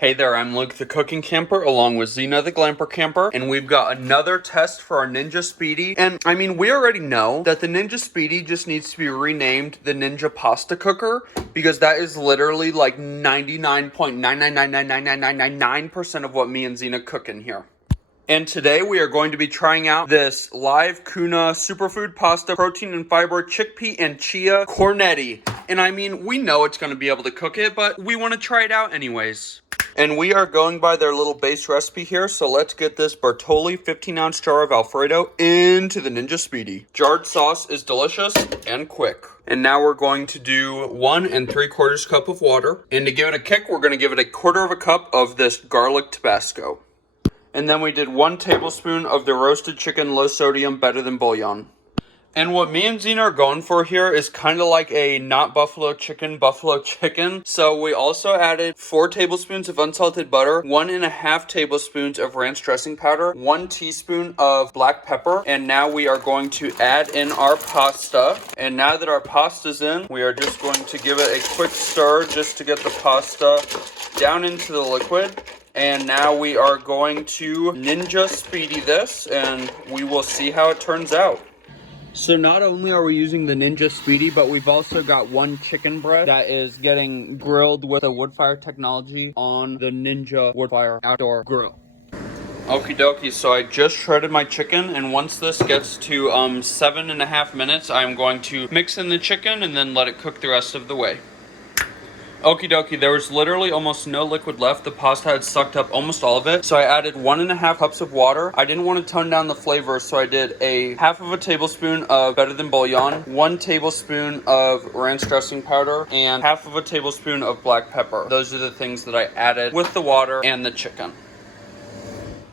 Hey there, I'm Luke the Cooking Camper along with Zena the Glamper Camper, and we've got another test for our Ninja Speedi. And I mean, we already know that the Ninja Speedi just needs to be renamed the Ninja Pasta Cooker, because that is literally like 99.9999999% of what me and Zena cook in here. And today we are going to be trying out this live Kuna superfood pasta, protein and fiber, chickpea and chia cornetti. And I mean, we know it's going to be able to cook it, but we want to try it out anyways. And we are going by their little base recipe here, so let's get this Bertolli 15-ounce jar of Alfredo into the Ninja Speedi. Jarred sauce is delicious and quick. And now we're going to do 1 3/4 cup of water. And to give it a kick, we're going to give it 1/4 cup of this garlic Tabasco. And then we did 1 tablespoon of the roasted chicken low sodium Better Than Bouillon. And what me and Zena are going for here is kind of like a not buffalo chicken. So we also added 4 tablespoons of unsalted butter, 1.5 tablespoons of ranch dressing powder, 1 teaspoon of black pepper. And now we are going to add in our pasta. And now that our pasta's in, we are just going to give it a quick stir just to get the pasta down into the liquid. And now we are going to Ninja Speedi this, and we will see how it turns out. So not only are we using the Ninja Speedi, but we've also got 1 chicken breast that is getting grilled with a Woodfire technology on the Ninja Woodfire Outdoor Grill. Okie dokie, so I just shredded my chicken, and once this gets to 7.5 minutes, I'm going to mix in the chicken and then let it cook the rest of the way. Okie dokie, there was literally almost no liquid left. The pasta had sucked up almost all of it. So I added 1.5 cups of water. I didn't want to tone down the flavor, so I did a 1/2 tablespoon of Better Than Bouillon, 1 tablespoon of ranch dressing powder, and 1/2 tablespoon of black pepper. Those are the things that I added with the water and the chicken.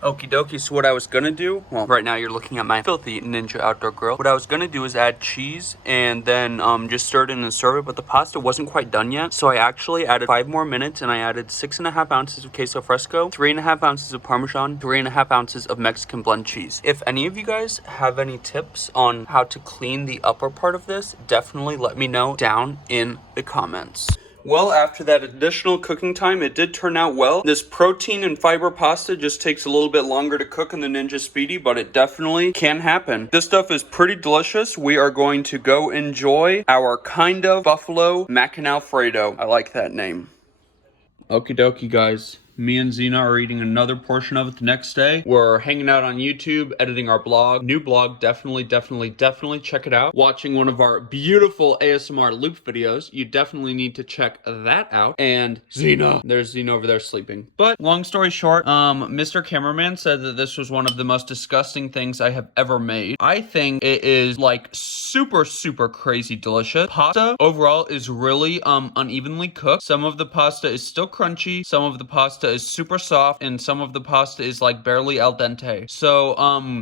Okie dokie, so what I was gonna do, well, right now you're looking at my filthy Ninja Outdoor Grill. What I was gonna do is add cheese and then just stir it in and serve it, but the pasta wasn't quite done yet. So I actually added 5 more minutes and I added 6.5 ounces of queso fresco, 3.5 ounces of Parmesan, 3.5 ounces of Mexican blend cheese. If any of you guys have any tips on how to clean the upper part of this, definitely let me know down in the comments. Well, after that additional cooking time, it did turn out well. This protein and fiber pasta just takes a little bit longer to cook in the Ninja Speedi, but it definitely can happen. This stuff is pretty delicious. We are going to go enjoy our kind of buffalo mac and Alfredo. I like that name. Okie dokie, guys. Me and Zena are eating another portion of it the next day. We're hanging out on YouTube, editing our blog. New blog, definitely check it out. Watching one of our beautiful ASMR loop videos. You definitely need to check that out. And Zena. There's Zena over there sleeping. But long story short, Mr. Cameraman said that this was one of the most disgusting things I have ever made. I think it is like super crazy delicious. Pasta overall is really unevenly cooked. Some of the pasta is still crunchy. Some of the pasta is super soft, and some of the pasta is like barely al dente. So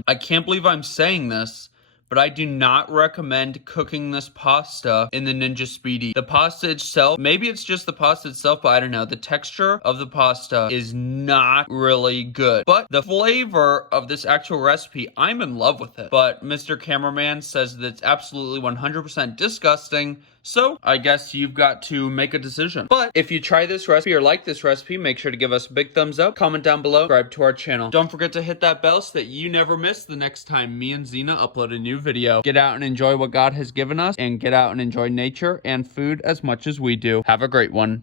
I can't believe I'm saying this, but I do not recommend cooking this pasta in the Ninja Speedi. The pasta itself, maybe it's just the pasta itself, but I don't know. The texture of the pasta is not really good. But the flavor of this actual recipe, I'm in love with it. But Mr. Cameraman says that it's absolutely 100% disgusting. So I guess you've got to make a decision. But if you try this recipe or like this recipe, make sure to give us a big thumbs up, comment down below, subscribe to our channel. Don't forget to hit that bell so that you never miss the next time me and Zena upload a new video. Get out and enjoy what God has given us, and get out and enjoy nature and food as much as we do. Have a great one.